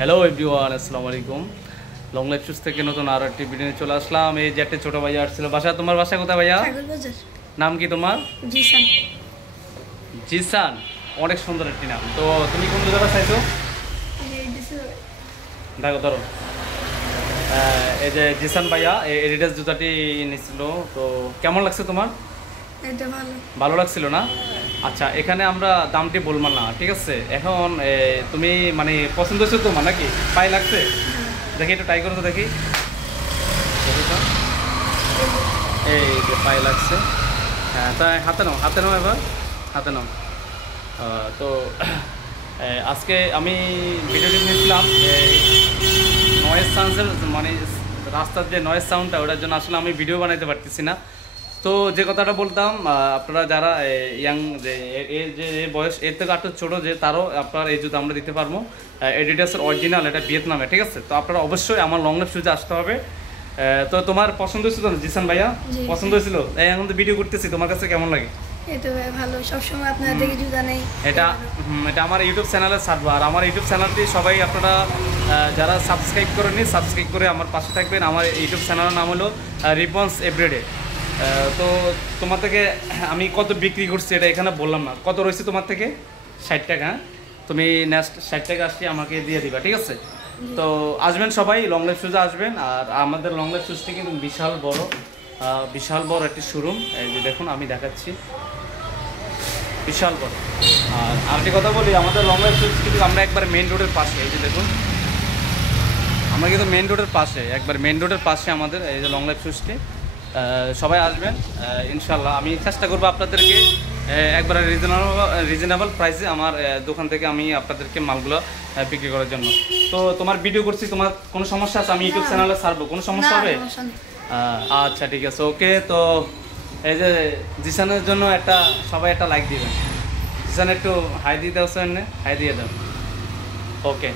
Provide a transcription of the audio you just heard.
Hello everyone, আসসালামু আলাইকুম। Long life shoes থেকে নতুন আরো একটি ভিডিও নিয়ে চলে আসলাম। এই যে একটা ছোট ভাইয়া আসছিল বাসা। তোমার বাসা কোথায় ভাইয়া? নাম কি তোমার? জিসান। জিসান, অনেক সুন্দর একটি নাম। তো তুমি কোন জায়গা চাইছো? দেখো ধরো, এই যে জিসান ভাইয়া এডিডাস জুতাটি নিছিল। তো কেমন লাগছে তোমার? এটা ভালো। ভালো লাগছিল না? আচ্ছা, এখানে আমরা দামটি বলবো না, ঠিক আছে? এখন তুমি মানে পছন্দ হয়েছে তোমার নাকি? পায়ে লাগছে? দেখি একটু ট্রাই করো তো দেখি। এই যে পায়ে লাগছে। হ্যাঁ, তাই হাতে নাও এবার, হাতে নাও। তো আজকে আমি ভিডিওটি নিয়েছিলাম নয়েজ সাউন্ডের, মানে রাস্তার যে নয়েজ সাউন্ডটা, ওটার জন্য আসলে আমি ভিডিও বানাইতে পারতেছি না। তো যে কথাটা বলতাম, আপনারা যারা ইয়াং, যে এর যে বয়স এর থেকে একটু ছোটো, যে তারও আপনার এই জুতো আমরা দিতে পারবো। এডিডাসের অরিজিনাল, এটা ভিয়েতনামে, ঠিক আছে? তো আপনারা অবশ্যই আমার লং লাইফ শুজে আসতে হবে। তো তোমার পছন্দ হয়েছিল তো জিসান ভাইয়া? পছন্দ হয়েছিল? এখন তো ভিডিও করতেছি, তোমার কাছে কেমন লাগে? এটা ভালো, সবসময় আপনার থেকে জুতা নেই। এটা আমার ইউটিউব চ্যানেলে ছাড়বো। আর আমার ইউটিউব চ্যানেলটি সবাই আপনারা যারা সাবস্ক্রাইব করেনি, সাবস্ক্রাইব করে আমার পাশে থাকবেন। আমার ইউটিউব চ্যানেলের নাম হলো রিপন্স এভরিডে। তো তোমার থেকে আমি কত বিক্রি করছি এটা এখানে বললাম না। কত রয়েছে তোমার থেকে? 60 টাকা। হ্যাঁ, তুমি নেক্সট 60 টাকা আসলে আমাকে দিয়ে দিবা, ঠিক আছে? তো আসবেন সবাই, লং লাইফ শুজে আসবেন। আর আমাদের লং লাইফ শুজটি কিন্তু বিশাল বড় একটি শোরুম। এই যে দেখুন, আমি দেখাচ্ছি, বিশাল বড়। আর আরেকটি কথা বলি, আমাদের লং লাইফ শুজ কিন্তু আমরা একবার মেন রোডের পাশে, এই যে দেখুন, আমরা কিন্তু মেন রোডের পাশে, একবার মেন রোডের পাশে আমাদের এই যে লং লাইফ শুজটি। সবাই আসবেন ইনশাল্লাহ। আমি চেষ্টা করবো আপনাদেরকে একবার রিজনেবল প্রাইসে আমার দোকান থেকে আমি আপনাদেরকে মালগুলো বিক্রি করার জন্য। তো তোমার ভিডিও করছি, তোমার কোনো সমস্যা আছে? আমি ইউটিউব চ্যানেলে ছাড়বো, কোনো সমস্যা হবে? আচ্ছা, ঠিক আছে, ওকে। তো এই যে জিসানের জন্য সবাই একটা লাইক দিবেন। জিসান একটু হাই দিতে আসেন, হাই দিয়ে দেন। ওকে।